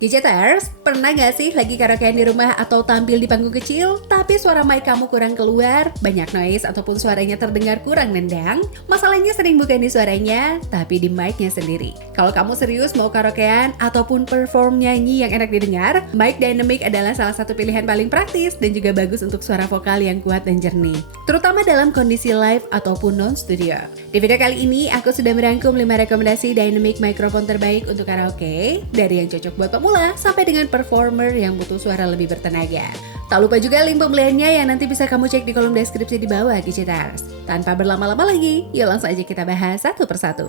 Gadgeters, pernah gak sih lagi karaokean di rumah atau tampil di panggung kecil, tapi suara mic kamu kurang keluar, banyak noise ataupun suaranya terdengar kurang nendang? Masalahnya sering bukan di suaranya, tapi di mic-nya sendiri. Kalau kamu serius mau karaokean ataupun perform nyanyi yang enak didengar, mic dynamic adalah salah satu pilihan paling praktis dan juga bagus untuk suara vokal yang kuat dan jernih. Terutama dalam kondisi live ataupun non-studio. Di video kali ini, aku sudah merangkum 5 rekomendasi dynamic microphone terbaik untuk karaoke, dari yang cocok buat pemula sampai dengan performer yang butuh suara lebih bertenaga. Tak lupa juga link pembeliannya yang nanti bisa kamu cek di kolom deskripsi di bawah, Gadgeters. Tanpa berlama-lama lagi, yuk langsung aja kita bahas satu persatu.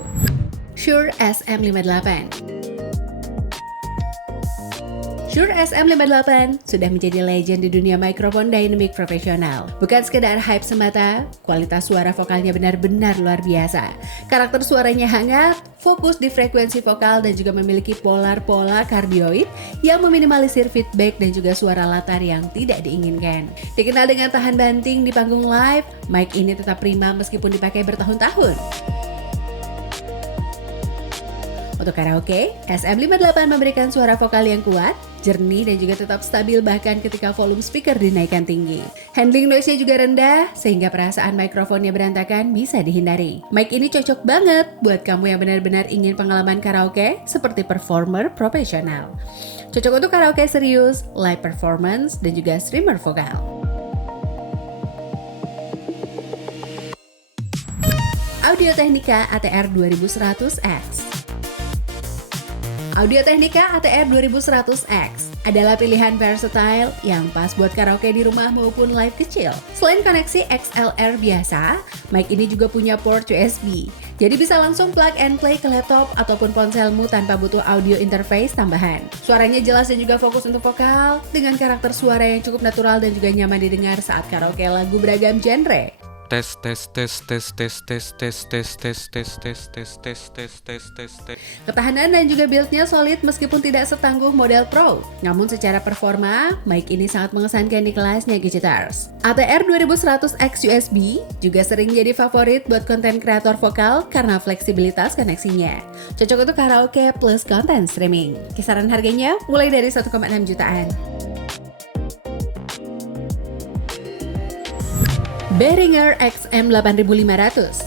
Shure SM58. Shure SM58 sudah menjadi legend di dunia mikrofon dynamic profesional. Bukan sekedar hype semata, kualitas suara vokalnya benar-benar luar biasa. Karakter suaranya hangat, fokus di frekuensi vokal dan juga memiliki pola kardioid yang meminimalisir feedback dan juga suara latar yang tidak diinginkan. Dikenal dengan tahan banting di panggung live, mic ini tetap prima meskipun dipakai bertahun-tahun. Untuk karaoke, SM58 memberikan suara vokal yang kuat, jernih dan juga tetap stabil bahkan ketika volume speaker dinaikkan tinggi. Handling noise-nya juga rendah, sehingga perasaan mikrofonnya berantakan bisa dihindari. Mic ini cocok banget buat kamu yang benar-benar ingin pengalaman karaoke seperti performer profesional. Cocok untuk karaoke serius, live performance, dan juga streamer vokal. Audio-Technica ATR 2100X. Audio-Technica ATR 2100X adalah pilihan versatile yang pas buat karaoke di rumah maupun live kecil. Selain koneksi XLR biasa, mic ini juga punya port USB. Jadi bisa langsung plug and play ke laptop ataupun ponselmu tanpa butuh audio interface tambahan. Suaranya jelas dan juga fokus untuk vokal, dengan karakter suara yang cukup natural dan juga nyaman didengar saat karaoke lagu beragam genre. Ketahanan dan juga build-nya solid meskipun tidak setangguh model Pro. Namun secara performa, mic ini sangat mengesankan di kelasnya, Gadgeters. ATR 2100X USB juga sering jadi favorit buat konten kreator vokal karena fleksibilitas koneksinya. Cocok untuk karaoke plus konten streaming. Kisaran harganya mulai dari 1,6 jutaan. Behringer XM8500.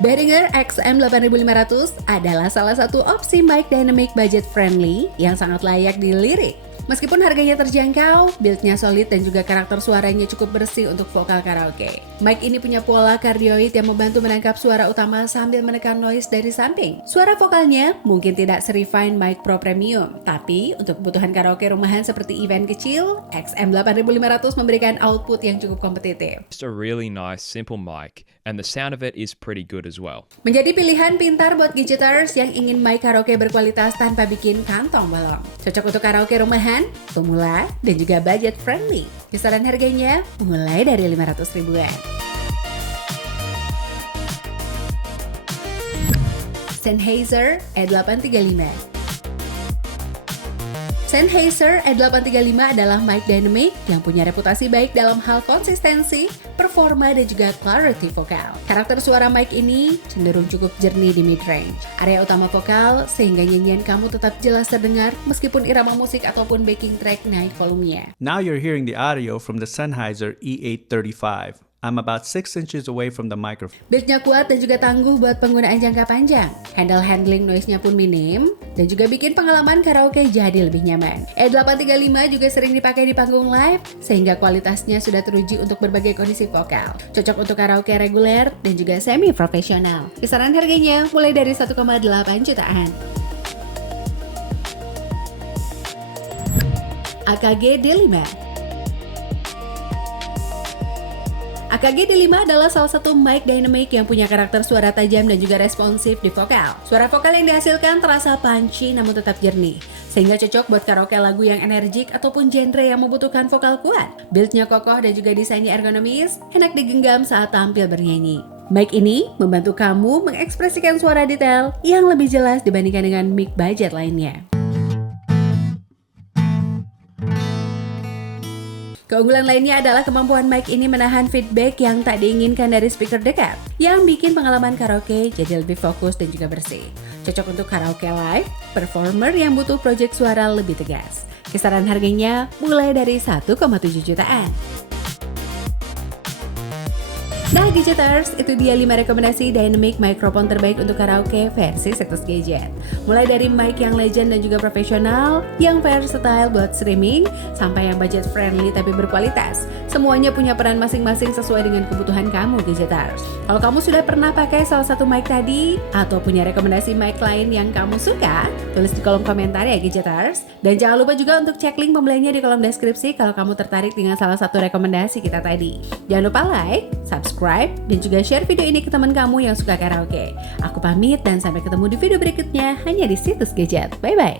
Behringer XM8500 adalah salah satu opsi mic dynamic budget friendly yang sangat layak dilirik. Meskipun harganya terjangkau, build-nya solid dan juga karakter suaranya cukup bersih untuk vokal karaoke. Mic ini punya pola kardioid yang membantu menangkap suara utama sambil menekan noise dari samping. Suara vokalnya mungkin tidak se-refine mic Pro Premium, tapi untuk kebutuhan karaoke rumahan seperti event kecil, XM8500 memberikan output yang cukup kompetitif. Just a really nice, simple mic, and the sound of it is pretty good as well. Menjadi pilihan pintar buat Gadgeters yang ingin mic karaoke berkualitas tanpa bikin kantong bolong. Cocok untuk karaoke rumahan, pemula, dan juga budget friendly. Kisaran harganya mulai dari 500 ribuan. Sennheiser E835. Sennheiser E835 adalah mic dynamic yang punya reputasi baik dalam hal konsistensi, performa, dan juga clarity vokal. Karakter suara mic ini cenderung cukup jernih di mid-range, area utama vokal, sehingga nyanyian kamu tetap jelas terdengar meskipun irama musik ataupun backing track naik volumenya. Now you're hearing the audio from the Sennheiser E835. I'm about 6 inches away from the microphone. Build-nya kuat dan juga tangguh buat penggunaan jangka panjang. Handling noise-nya pun minim dan juga bikin pengalaman karaoke jadi lebih nyaman. E835 juga sering dipakai di panggung live sehingga kualitasnya sudah teruji untuk berbagai kondisi vokal. Cocok untuk karaoke reguler dan juga semi profesional. Kisaran harganya mulai dari 1,8 jutaan. AKG D5. AKG D5 adalah salah satu mic dynamic yang punya karakter suara tajam dan juga responsif di vokal. Suara vokal yang dihasilkan terasa punchy namun tetap jernih, sehingga cocok buat karaoke lagu yang energik ataupun genre yang membutuhkan vokal kuat. Build-nya kokoh dan juga desainnya ergonomis, enak digenggam saat tampil bernyanyi. Mic ini membantu kamu mengekspresikan suara detail yang lebih jelas dibandingkan dengan mic budget lainnya. Keunggulan lainnya adalah kemampuan mic ini menahan feedback yang tak diinginkan dari speaker dekat, yang bikin pengalaman karaoke jadi lebih fokus dan juga bersih. cocok untuk karaoke live, performer yang butuh project suara lebih tegas. Kisaran harganya mulai dari 1,7 jutaan. Nah Gadgeters, itu dia 5 rekomendasi dynamic microphone terbaik untuk karaoke versi Situs Gadget. Mulai dari mic yang legend dan juga profesional, yang versatile buat streaming, sampai yang budget friendly tapi berkualitas. Semuanya punya peran masing-masing sesuai dengan kebutuhan kamu Gadgeters. Kalau kamu sudah pernah pakai salah satu mic tadi, atau punya rekomendasi mic lain yang kamu suka, tulis di kolom komentar ya Gadgeters. Dan jangan lupa juga untuk cek link pembeliannya di kolom deskripsi kalau kamu tertarik dengan salah satu rekomendasi kita tadi. Jangan lupa like, subscribe, dan juga share video ini ke teman kamu yang suka karaoke. Aku pamit dan sampai ketemu di video berikutnya hanya di Situs Gadget. Bye-bye.